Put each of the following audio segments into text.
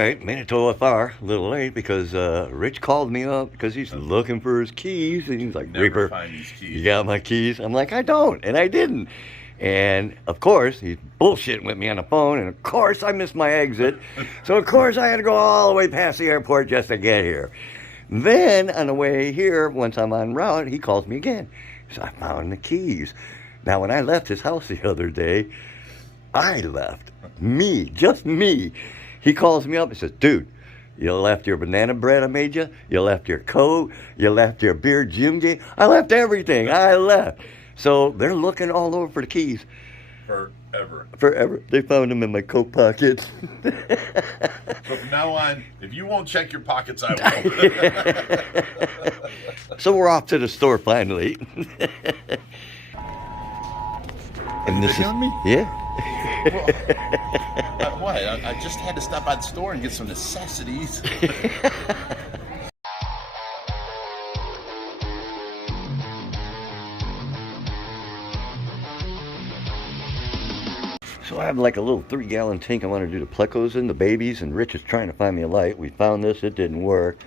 Alright, made it to OFR, a little late because Rich called me up because he's looking for his keys. And he's like, Never Reaper, find these keys. you got my keys? I'm like, I don't, and I didn't. And of course, he's bullshitting with me on the phone, and of course I missed my exit. So of course I had to go all the way past the airport just to get here. Then on the way here, once I'm en route, he calls me again. So I found the keys. Now when I left his house the other day, I left. Me, just me. He calls me up and says, dude, you left your banana bread I made you. You left your coat. You left your beer Jim gave. I left everything. I left. So they're looking all over for the keys. Forever. Forever. They found them in my coat pockets. So from now on, if you won't check your pockets, I will. So we're off to the store finally. And this is me? Yeah. What? I just had to stop by the store and get some necessities. So I have like a little 3-gallon tank I want to do the plecos in, the babies, and Rich is trying to find me a light. We found this, it didn't work.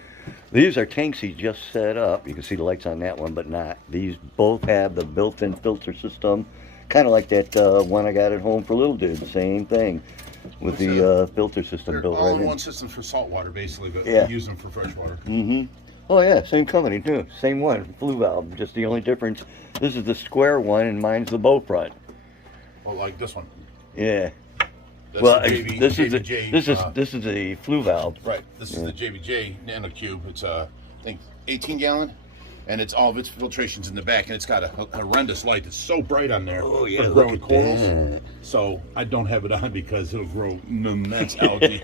These are tanks he just set up. You can see the lights on that one, but not. These both have the built-in filter system, kind of like that one I got at home for little dude. Same thing with the filter system built right in. All-in-one system for saltwater, basically, but yeah, we use them for freshwater. Mm-hmm. Oh yeah, same company too. Same one, flue valve. Just the only difference, this is the square one and mine's the bow front. Oh, like this one. Yeah. That's Well, the JB, this is JBJ, this is a flue valve. Right. This is the JBJ Nano Cube. It's I think 18 gallon, and it's all of its filtrations in the back, and it's got a horrendous light. It's so bright on there. Oh yeah, for look growing at corals. that. So I don't have it on because it'll grow immense algae.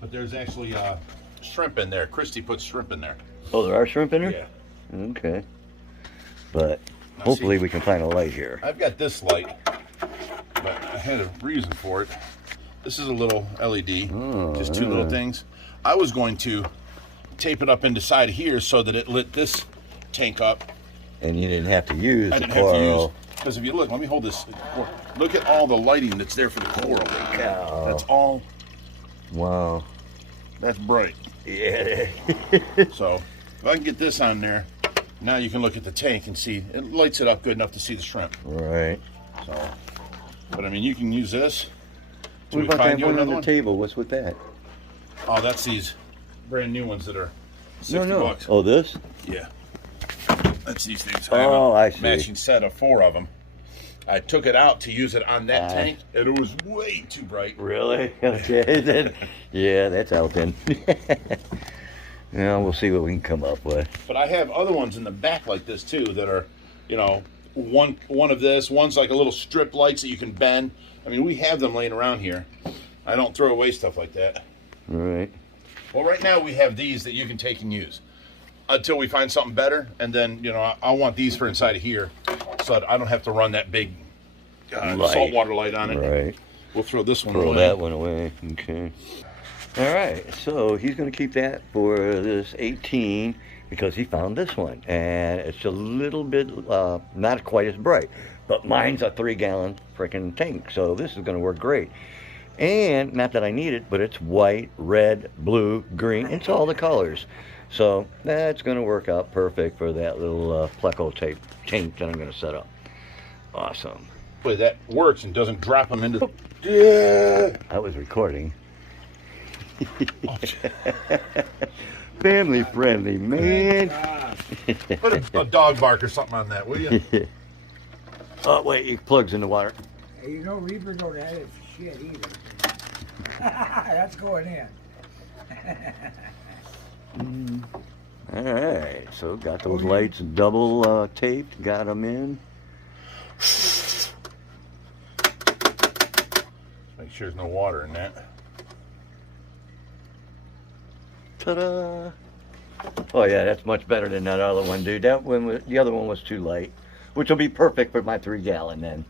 But there's actually shrimp in there. Christy puts shrimp in there. Oh, there are shrimp in there? Yeah. Okay. But Now, hopefully see, we can find a light here. I've got this light, but I had a reason for it. This is a little LED, just two little things. I was going to tape it up into side here so that it lit this tank up. And you didn't have to use I the didn't have to use, coral. because if you look, let me hold this. Look at all the lighting that's there for the coral. Cow. That's all, Wow. that's bright. Yeah. So if I can get this on there, now you can look at the tank and see, it lights it up good enough to see the shrimp. Right. So, but I mean, you can use this. What about that one on the table? What's with that? Oh, that's these brand new ones that are 60 bucks. Oh, this? Yeah. That's these things. Oh, I see. Matching set of 4 of them. I took it out to use it on that tank, and it was way too bright. Really? Okay. Then, yeah, that's out then. Yeah, we'll see what we can come up with. But I have other ones in the back like this too that are, you know, one of this, one's like a little strip lights that you can bend. I mean, we have them laying around here. I don't throw away stuff like that. All right. Well, right now we have these that you can take and use until we find something better, and then, you know, I want these for inside of here so that I don't have to run that big saltwater light on it. Right. We'll throw this one Throw away. that one away. Okay. All right. So he's going to keep that for this 18 because he found this one, and it's a little bit not quite as bright, but mine's a 3-gallon freaking tank, so this is going to work great. And not that I need it, but it's white, red, blue, green. It's all the colors. So that's going to work out perfect for that little pleco tape tank that I'm going to set up. Awesome. But that works and doesn't drop them into. Yeah. I was recording. Family friendly, man. Put a dog bark or something on that, will you? Oh wait, it plugs in the water. Hey, you know, Reaper don't have it for shit either. That's going in. All right, so got those lights double taped, got them in. Make sure there's no water in that. Ta-da! Oh yeah, that's much better than that other one, dude. That one, the other one was too light, which will be perfect for my 3-gallon then.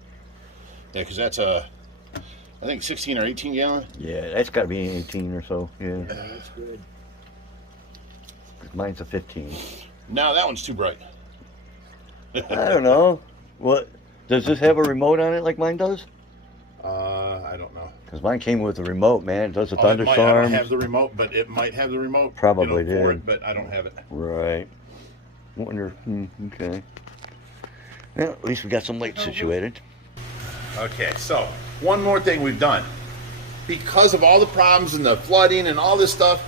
Yeah, because that's a, I think 16 or 18 gallon. Yeah, that's got to be 18 or so. Yeah, That's good. mine's a 15. Now that one's too bright. I don't know. What does this have a remote on it like mine does? I don't know. Because mine came with a remote, man. It does a I don't thunderstorm. have the remote, but it might have the remote. Probably for did. it, but I don't have it. Right. Wonder. Okay. Well, at least we got some lights situated. Okay, so one more thing we've done. Because of all the problems and the flooding and all this stuff,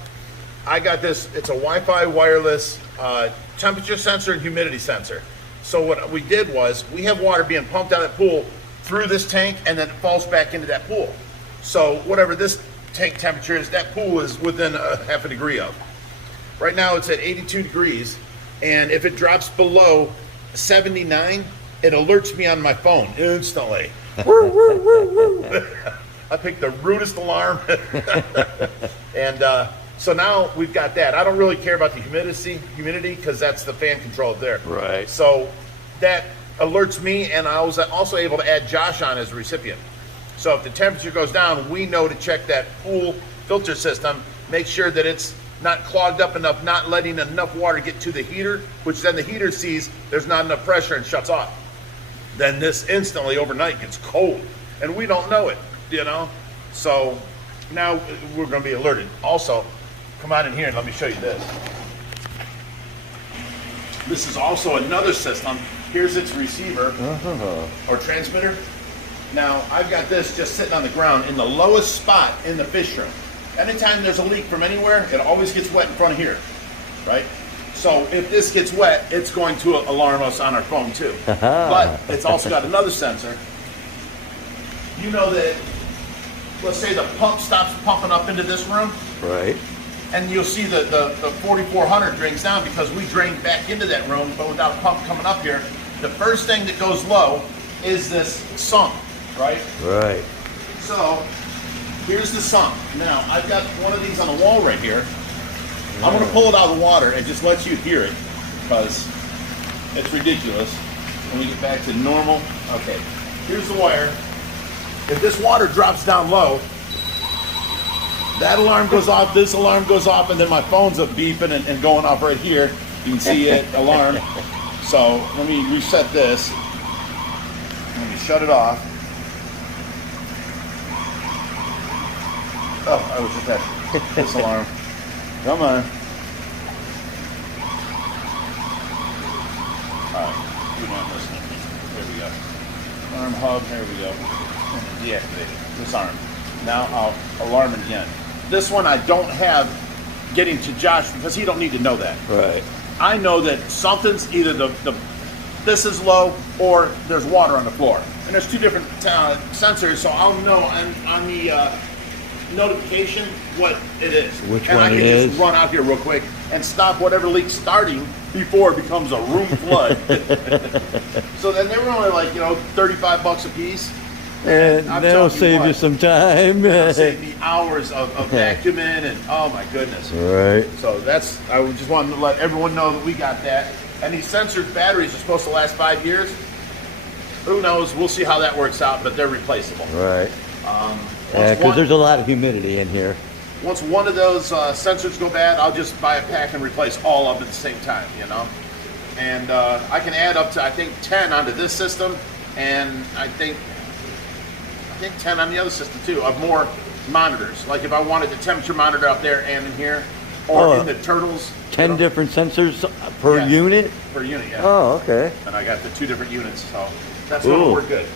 I got this. It's a Wi-Fi wireless temperature sensor and humidity sensor. So what we did was we have water being pumped out of that pool through this tank, and then it falls back into that pool. So whatever this tank temperature is, that pool is within a half a degree of. Right now it's at 82 degrees, and if it drops below 79, it alerts me on my phone instantly. I picked the rudest alarm. And so now we've got that. I don't really care about the humidity because that's the fan control up there. Right. So that alerts me, and I was also able to add Josh on as a recipient. So if the temperature goes down, we know to check that pool filter system, make sure that it's not clogged up enough, not letting enough water get to the heater, which then the heater sees there's not enough pressure and shuts off. Then this instantly overnight gets cold, and we don't know it, you know? So now we're gonna be alerted. Also, come on in here and let me show you this. This is also another system. Here's its receiver or transmitter. Now, I've got this just sitting on the ground in the lowest spot in the fish room. Anytime there's a leak from anywhere, it always gets wet in front of here, right? So if this gets wet, it's going to alarm us on our phone too. But it's also got another sensor. You know that, let's say the pump stops pumping up into this room. Right. And you'll see the 4400 drains down because we drained back into that room, but without a pump coming up here. The first thing that goes low is this sump, right? Right. So here's the sump. Now I've got one of these on the wall right here. I'm gonna pull it out of the water and just let you hear it because it's ridiculous. When we get back to normal, okay, here's the wire. If this water drops down low, that alarm goes off, this alarm goes off, and then my phone's up beeping and going off right here. You can see it, alarm. So let me reset this. Let me shut it off. Oh, I was just at this alarm. Come on. All right, you're not listening. Here we go. Alarm hub, here we go. Deactivated, disarm. Now I'll alarm it again. This one I don't have getting to Josh because he don't need to know that. Right. I know that something's either this is low or there's water on the floor. And there's two different sensors, so I'll know on the notification what it is. Which and one I can it is. just run out here real quick and stop whatever leak's starting before it becomes a room flood. So then they were only like, $35 a piece. And I'm that'll telling you save you what, some time. It'll save me hours of vacuuming and oh my goodness. Right. So I just wanted to let everyone know that we got that. And these sensor batteries are supposed to last 5 years. Who knows? We'll see how that works out, but they're replaceable. Right. Yeah, because there's a lot of humidity in here. Once one of those sensors go bad, I'll just buy a pack and replace all of them at the same time, And I can add up to, I think, 10 onto this system, and I think 10 on the other system too, of more monitors. Like if I wanted the temperature monitor out there and in here, or in the turtles. 10 different sensors per unit? Per unit, yeah. Oh, okay. And I got the 2 different units, so that's going to work good.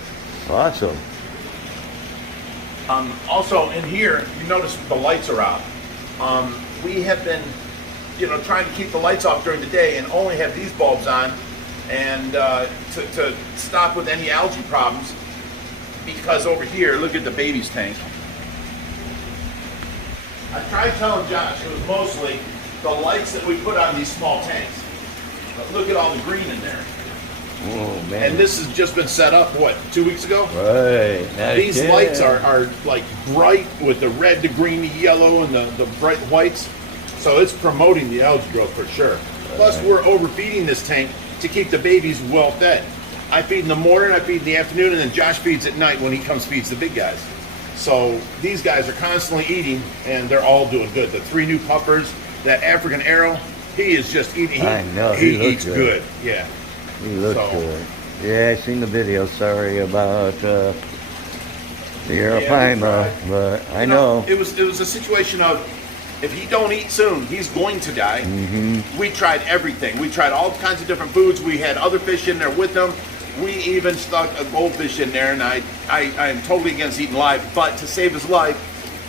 Awesome. Also in here, you notice the lights are out. We have been, trying to keep the lights off during the day and only have these bulbs on, and to stop with any algae problems. Because over here, look at the baby's tank. I tried telling Josh it was mostly the lights that we put on these small tanks. But look at all the green in there. Oh, man. And this has just been set up, 2 weeks ago? Right. These lights are like bright with the red, the green, the yellow, and the bright whites. So it's promoting the algae growth for sure. Plus, we're overfeeding this tank to keep the babies well fed. I feed in the morning, I feed in the afternoon, and then Josh feeds at night when he comes feeds the big guys. So these guys are constantly eating, and they're all doing good. The 3 new puppers, that African arrow, he is just eating. I know, He he eats looks good. Yeah. He looks good. Yeah, I seen the video. Sorry about the arapaima, but I know. It was a situation of, if he don't eat soon, he's going to die. We tried everything. We tried all kinds of different foods. We had other fish in there with him. We even stuck a goldfish in there, and I am totally against eating live, but to save his life,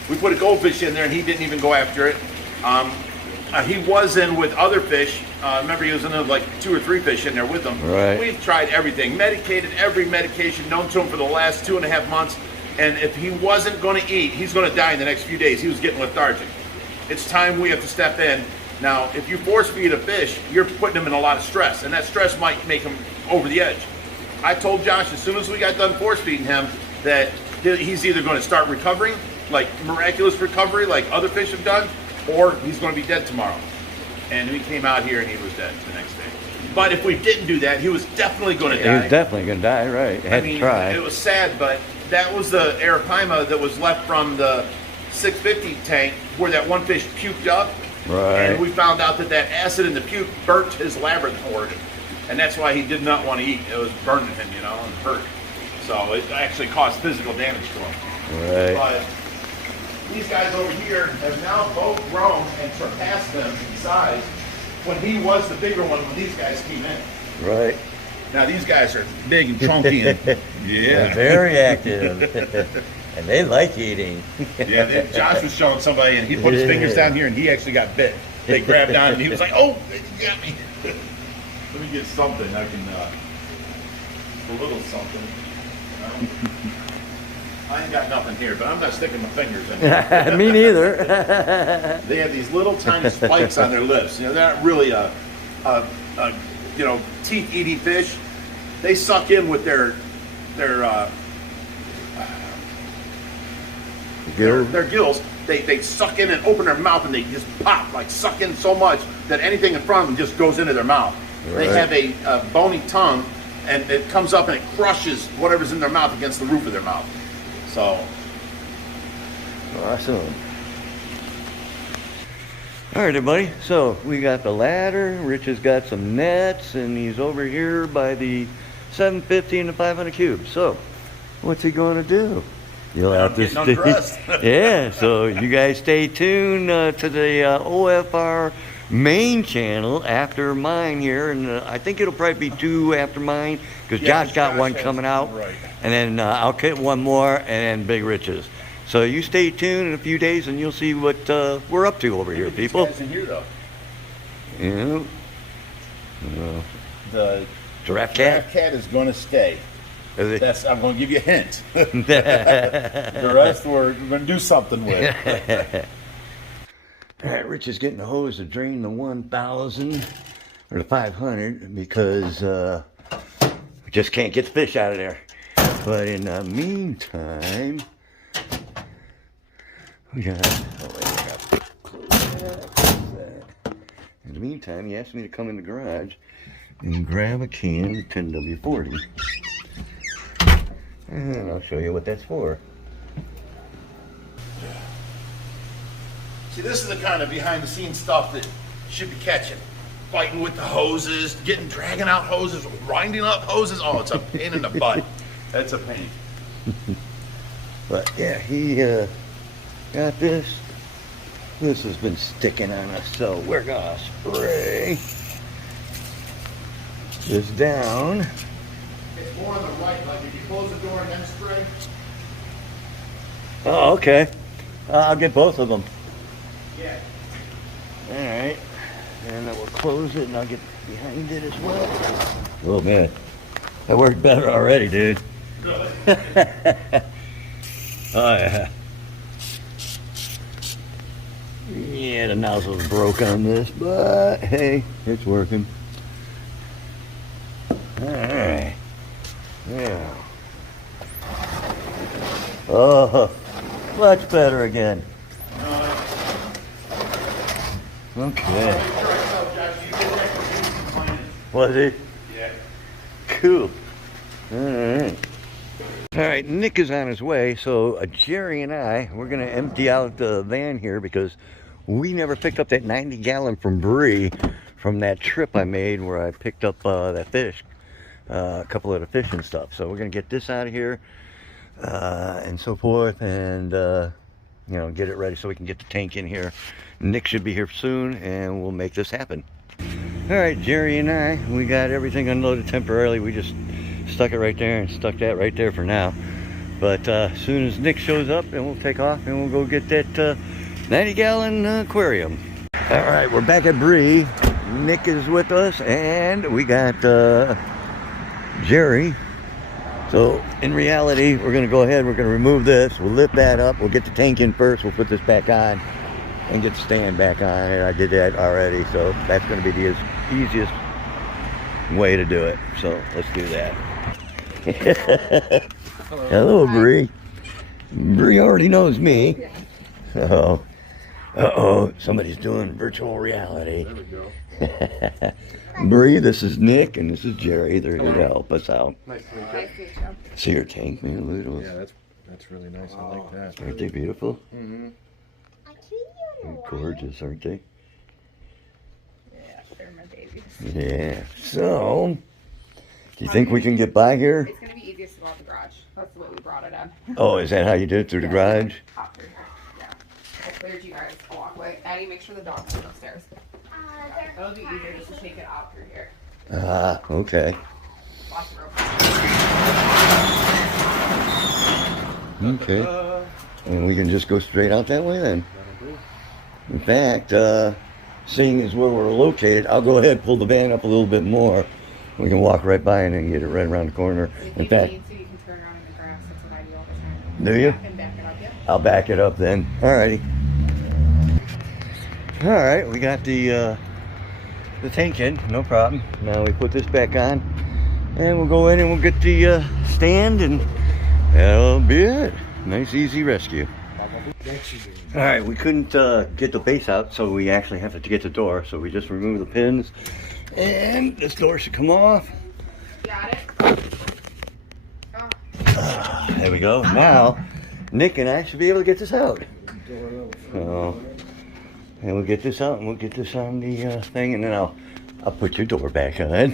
we put a goldfish in there, and he didn't even go after it. He was in with other fish. Remember, he was in like 2 or 3 fish in there with him. Right. We've tried everything, medicated every medication known to him for the last 2.5 months, and if he wasn't going to eat, he's going to die in the next few days. He was getting lethargic. It's time we have to step in. Now, if you force feed a fish, you're putting him in a lot of stress, and that stress might make him over the edge. I told Josh as soon as we got done force feeding him that he's either going to start recovering, like miraculous recovery like other fish have done, or he's going to be dead tomorrow. And we came out here and he was dead the next day. But if we didn't do that, he was definitely going to die. He was definitely going to die, right. Had to try. It was sad, but that was the arapaima that was left from the 650 tank where that one fish puked up. Right. And we found out that that acid in the puke burnt his labyrinth organ. And that's why he did not want to eat. It was burning him, you know, and hurt. So it actually caused physical damage to him. Right. But these guys over here have now both grown and surpassed them in size when he was the bigger one when these guys came in. Right. Now these guys are big and chunky and They're very active. And they like eating. yeah, Josh was showing somebody and he put his fingers down here and he actually got bit. They grabbed on and he was like, oh, you got me. Let me get something I can, a little something. I ain't got nothing here, but I'm not sticking my fingers in there. Me neither. They have these little tiny spikes on their lips. You know, they're not really a teeth-eating fish. They suck in with their gills. They suck in and open their mouth and they just pop, like suck in so much that anything in front of them just goes into their mouth. Right. They have a bony tongue and it comes up and it crushes whatever's in their mouth against the roof of their mouth. So. Awesome. All right, everybody. So we got the ladder. Rich has got some nets and he's over here by the 750 and the 500 cubes. So what's he going to do? You'll have to stay. Yeah, so you guys stay tuned to the OFR main channel after mine here, and I think it'll probably be 2 after mine because Josh got one coming out, right. And then I'll get one more, and then Big Rich's. So you stay tuned in a few days, and you'll see what we're up to over here, people. These guys in here, though. Yeah. The Giraffe cat. cat is going to stay. I'm going to give you a hint. The The rest we're going to do something with. All right, Rich is getting a hose to drain the 1,000 or the 500 because we just can't get the fish out of there. But in the meantime, we got. In the meantime, he asked me to come in the garage and grab a can of 10W40. And I'll show you what that's for. See, this is the kind of behind-the-scenes stuff that you should be catching. Fighting with the hoses, dragging out hoses, winding up hoses. Oh, it's a pain in the butt. That's a pain. But yeah, he got this. This has been sticking on us, so we're gonna spray this down. It's more on the right, like if you close the door and then spray. Oh, okay. I'll get both of them. Yeah. All right. And then we'll close it, and I'll get behind it as well. Oh, man. That worked better already, dude. Really? Oh, yeah. Yeah, the nozzle's broke on this, but hey, it's working. All right. Yeah. Oh, much better again. Okay. Was it? Yeah. Cool. All right. All right, Nick is on his way, so Jerry and I, we're going to empty out the van here because we never picked up that 90-gallon from Bree from that trip I made where I picked up that fish, a couple of the fish and stuff. So we're going to get this out of here. and so forth, and you know, get it ready so we can get the tank in here. Nick should be here soon, and we'll make this happen. All right, Jerry and I, we got everything unloaded temporarily. We just stuck it right there and stuck that right there for now. But as soon as Nick shows up, then we'll take off and we'll go get that 90-gallon aquarium. All right, we're back at Bree. Nick is with us, and we got Jerry. So in reality, we're gonna go ahead, we're gonna remove this, we'll lift that up, we'll get the tank in first, we'll put this back on and get the stand back on, and I did that already, so that's gonna be the easiest way to do it. So let's do that. Hello, Bree. Bree already knows me. Uh-oh, somebody's doing virtual reality. There we go. Bree, this is Nick, and this is Jerry. They're here to help us out. Nice to meet you. See your tank, man. Look at those. Yeah, that's really nice. I like that. Aren't they beautiful? Mm-hmm. Gorgeous, aren't they? Yeah, they're my babies. Yeah. So, do you think we can get by here? It's gonna be easiest to go out the garage. That's the way we brought it in. Oh, is that how you did it, through the garage? Out through here. Yeah. I cleared you guys a walkway. Addie, make sure the dogs are upstairs. It'll be easier just to take it out through here. Ah, okay. Lots of rope. Okay. And we can just go straight out that way then. In fact, seeing as where we're located, I'll go ahead and pull the van up a little bit more. We can walk right by and then get it right around the corner. If In you fact, need to, you can turn around in the grass. That's what I do all the time. do you? And back it up, yeah. I'll back it up then. Alrighty. Alright, we got the tank in, no problem. Now we put this back on, and we'll go in and we'll get the stand, and that'll be it. Nice, easy rescue. Alright, we couldn't get the base out, so we actually have to get the door, so we just remove the pins, and this door should come off. Got it? There we go. Now, Nick and I should be able to get this out. So, and we'll get this out, and we'll get this on the thing, and then I'll put your door back on. And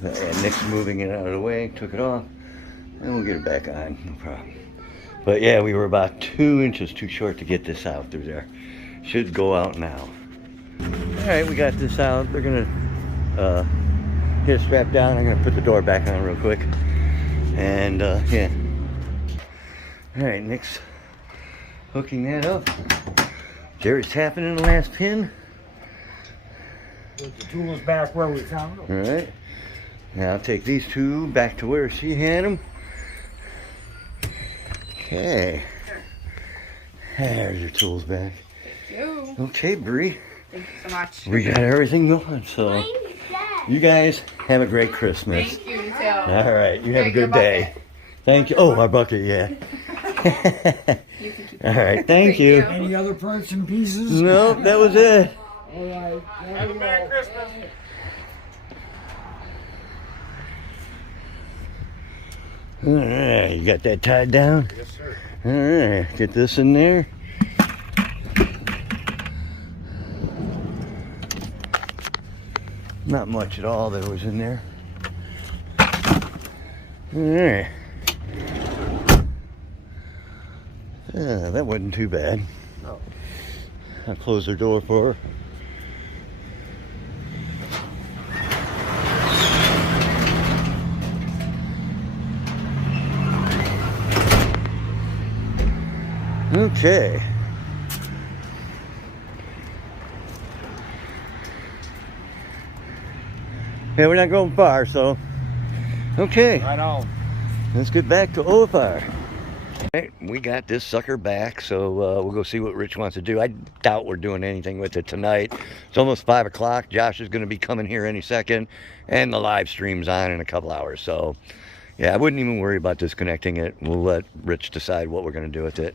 Nick's moving it out of the way, took it off, and we'll get it back on, no problem. But yeah, we were about 2 inches too short to get this out through there. Should go out now. All right, we got this out. They're gonna get it strapped down. I'm gonna put the door back on real quick. And yeah. All right, Nick's hooking that up. Jerry's tapping in the last pin. Put the tools back where we found them. All right. Now I'll take these two back to where she had them. Okay. There's your tools back. Thank you. Okay, Bree. Thank you so much. We got everything going, so you guys have a great Christmas. Thank you, too. All right, you have a Take your good day. Thank you. Oh, our bucket, yeah. You can keep All right, thank you. Any other parts and pieces? Nope, that was it. All right. Have a Merry Christmas. All right, you got that tied down? Yes, sir. All right, get this in there. Not much at all that was in there. All right. That wasn't too bad. No. I'll close her door for her. Okay. Yeah, we're not going far, so okay. Right on. Let's get back to OFR. Right, we got this sucker back, so we'll go see what Rich wants to do. I doubt we're doing anything with it tonight. It's almost 5 o'clock. Josh is going to be coming here any second, and the live stream's on in a couple hours. So, yeah, I wouldn't even worry about disconnecting it. We'll let Rich decide what we're going to do with it.